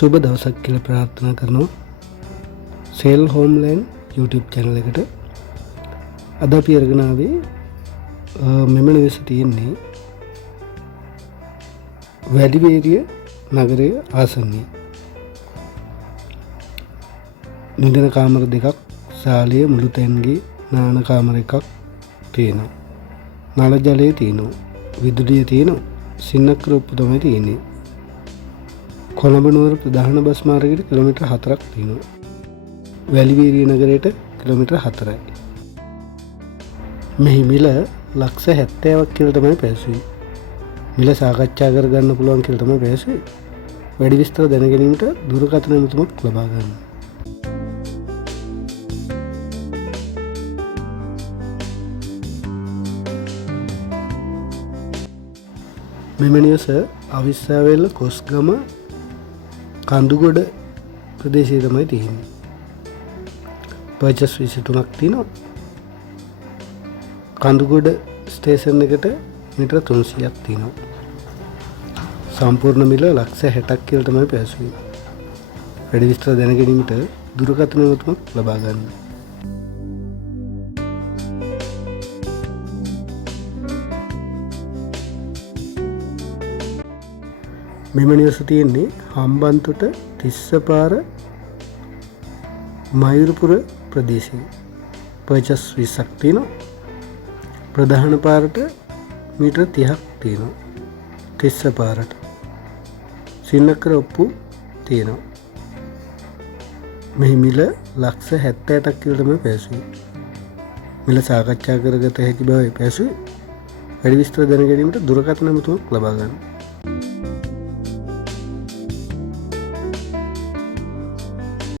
සුබ දවසක් කියලා ප්‍රාර්ථනා කරනවා. සේල් හෝම්ලෑන්ඩ් YouTube channel එකට. අද අපි අරගෙන ආවේ මෙම නිවස තියෙන්නේ වැඩිවේරිය නගරයේ ආසන්නයේ. නිදන කාමර දෙකක්, ශාලය, මුළු තැන්ගේ නාන කාමර එකක් තියෙනවා. නල ජලය තියෙනවා. විදුලිය තියෙනවා. සින්නක්කර ඔප්පු තමයි තියෙන්නේ. කොළඹ නුවර ප්‍රධාන බස් මාර්ගයට කිලෝමීටර් 4ක් තියෙනවා. වැලිවේරිය නගරයට කිලෝමීටර් 4යි. මෙහි මිල ලක්ෂ 70ක් කියලා තමයි පැවසුවේ. මිල සාකච්ඡා කරගන්න පුළුවන් කියලා තමයි පැවසුවේ. වැඩි විස්තර දැන ගැනීමට දුරකථන ඇමතුමක් ලබා ගන්න. මෙම නිවස අවිස්සාවේල්ල කොස්ගම කඳුගොඩ ප්‍රදේශයේ තමයි තියෙන්නේ. පර්චස් 23ක් තියෙනවා. කඳුගොඩ ස්ටේෂන් එකට මීටර 300ක් තියෙනවා. සම්පූර්ණ මිල ලක්ෂ 60ක් කියලා තමයි පැවසුවේ. වැඩි විස්තර දැන ගැනීමට දුරකථන ඇමතුමක් ලබා ගන්න. මෙම නිවස තියෙන්නේ හම්බන්තොට තිස්සපාර මයුරපුර ප්‍රදේශයේ. පර්චස් 20ක් තියෙනවා. ප්‍රධාන පාරට මීටර 30ක් තියෙනවා. තිස්සපාරට සින්නක්කර ඔප්පු තියෙනවා. මෙහි මිල ලක්ෂ 78ක් කියලා තමයි පැවසුවේ. මිල සාකච්ඡා කරගත හැකි බවයි පැවසුවේ. වැඩි විස්තර දැන ගැනීමට දුරකථන ඇමතුමක් ලබා ගන්න.